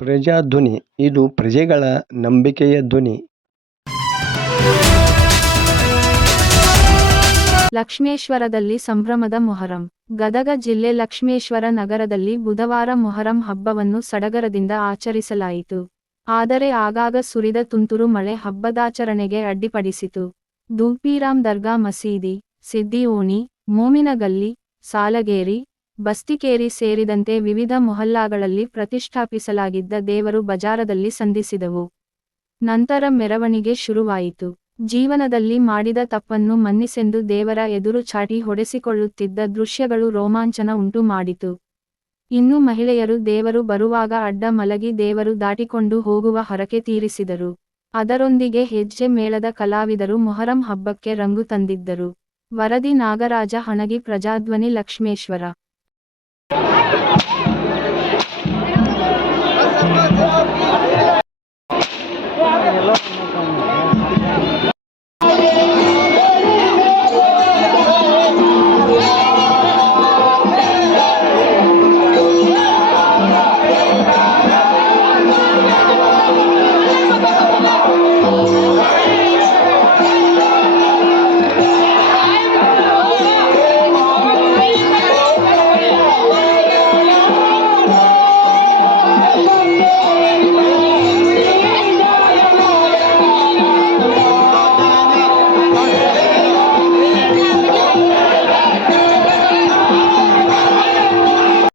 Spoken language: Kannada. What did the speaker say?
ಪ್ರಜಾಧ್ವನಿ ಇದು ಪ್ರಜೆಗಳ ನಂಬಿಕೆಯ ಧ್ವನಿ. ಲಕ್ಷ್ಮೇಶ್ವರದಲ್ಲಿ ಸಂಭ್ರಮದ ಮೊಹರಂ. ಗದಗ ಜಿಲ್ಲೆ ಲಕ್ಷ್ಮೇಶ್ವರ ನಗರದಲ್ಲಿ ಬುಧವಾರ ಮೊಹರಂ ಹಬ್ಬವನ್ನು ಸಡಗರದಿಂದ ಆಚರಿಸಲಾಯಿತು. ಆದರೆ ಆಗಾಗ ಸುರಿದ ತುಂತುರು ಮಳೆ ಹಬ್ಬದಾಚರಣೆಗೆ ಅಡ್ಡಿಪಡಿಸಿತು. ದುಲ್ಪೀರಾಮ್ ದರ್ಗಾ ಮಸೀದಿ, ಸಿದ್ದಿ ಓಣಿ, ಮೋಮಿನಗಲ್ಲಿ, ಸಾಲಗೇರಿ, ಬಸ್ತಿಕೇರಿ ಸೇರಿದಂತೆ ವಿವಿಧ ಮೊಹಲ್ಲಾಗಳಲ್ಲಿ ಪ್ರತಿಷ್ಠಾಪಿಸಲಾಗಿದ್ದ ದೇವರು ಬಜಾರದಲ್ಲಿ ಸಂಧಿಸಿದವು. ನಂತರ ಮೆರವಣಿಗೆ ಶುರುವಾಯಿತು. ಜೀವನದಲ್ಲಿ ಮಾಡಿದ ತಪ್ಪನ್ನು ಮನ್ನಿಸೆಂದು ದೇವರ ಎದುರು ಚಾಟಿ ಹೊಡೆಸಿಕೊಳ್ಳುತ್ತಿದ್ದ ದೃಶ್ಯಗಳು ರೋಮಾಂಚನ ಉಂಟು ಮಾಡಿತು. ಇನ್ನು ಮಹಿಳೆಯರು ದೇವರು ಬರುವಾಗ ಅಡ್ಡ ಮಲಗಿ ದೇವರು ದಾಟಿಕೊಂಡು ಹೋಗುವ ಹರಕೆ ತೀರಿಸಿದರು. ಅದರೊಂದಿಗೆ ಹೆಜ್ಜೆ ಮೇಳದ ಕಲಾವಿದರು ಮೊಹರಂ ಹಬ್ಬಕ್ಕೆ ರಂಗು ತಂದಿದ್ದರು. ವರದಿ ನಾಗರಾಜ ಹಣಗಿ, ಪ್ರಜಾಧ್ವನಿ, ಲಕ್ಷ್ಮೇಶ್ವರ.